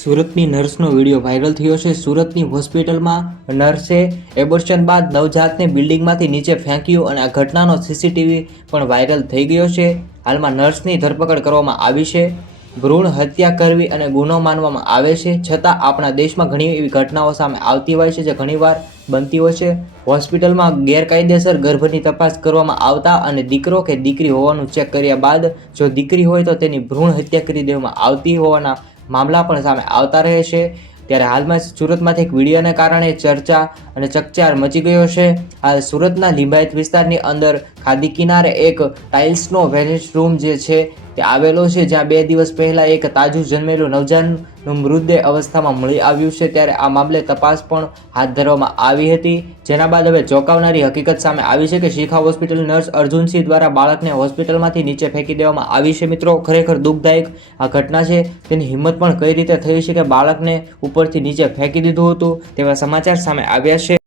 સુરતની નર્સનો video viral થયો છે। સુરતની હોસ્પિટલમાં નર્સે એબોર્શન બાદ નવજાતને બિલ્ડિંગમાંથી નીચે ફેંક્યું અને આ ઘટનાનો સીસીટીવી પણ વાયરલ થઈ ગયો છે। હાલમાં નર્સની ધરપકડ કરવામાં આવી છે। ભ્રૂણ હત્યા કરવી અને ગુનો માનવામાં આવે છે, છતાં આપણા દેશમાં ઘણી એવી ઘટનાઓ સામે આવતી હોય છે જે ઘણીવાર બનતી હોય છે। હોસ્પિટલમાં ગેરકાયદેસર ગર્ભની તપાસ કરવામાં આવતા અને દીકરો કે દીકરી હોવાનું ચેક કર્યા બાદ જો દીકરી હોય તો તેની ભ્રૂણ હત્યા કરી દેવામાં આવતી હોવાના મામલા પણ સામે આવતા રહે છે। ત્યારે હાલમાં સુરતમાંથી એક વિડીયોને કારણે ચર્ચા અને ચકચાર મચી ગયો છે। હાલ સુરતના લિંબાયત વિસ્તારની અંદર ખાદી કિનારે એક ટાઇલ્સનો વેનિશ રૂમ જે છે તે આવેલો છે, જ્યાં 2 દિવસ પહેલા એક તાજું જન્મેલું નવજાતનું મૃતદેહ અવસ્થામાં મળી આવ્યું છે। ત્યારે આ મામલે તપાસ પણ હાથ ધરવામાં આવી હતી, જેના બાદ હવે ચોંકાવનારી હકીકત સામે આવી છે કે શિખા હોસ્પિટલ નર્સ અર્જુનસિંહ દ્વારા બાળકને હોસ્પિટલમાંથી નીચે ફેંકી દેવામાં આવી છે। મિત્રો, ખરેખર દુઃખદાયક આ ઘટના છે। તેની હિંમત પણ કઈ રીતે થઈ છે કે બાળકને ઉપરથી નીચે ફેંકી દીધું હતું, તેવા સમાચાર સામે આવ્યા છે।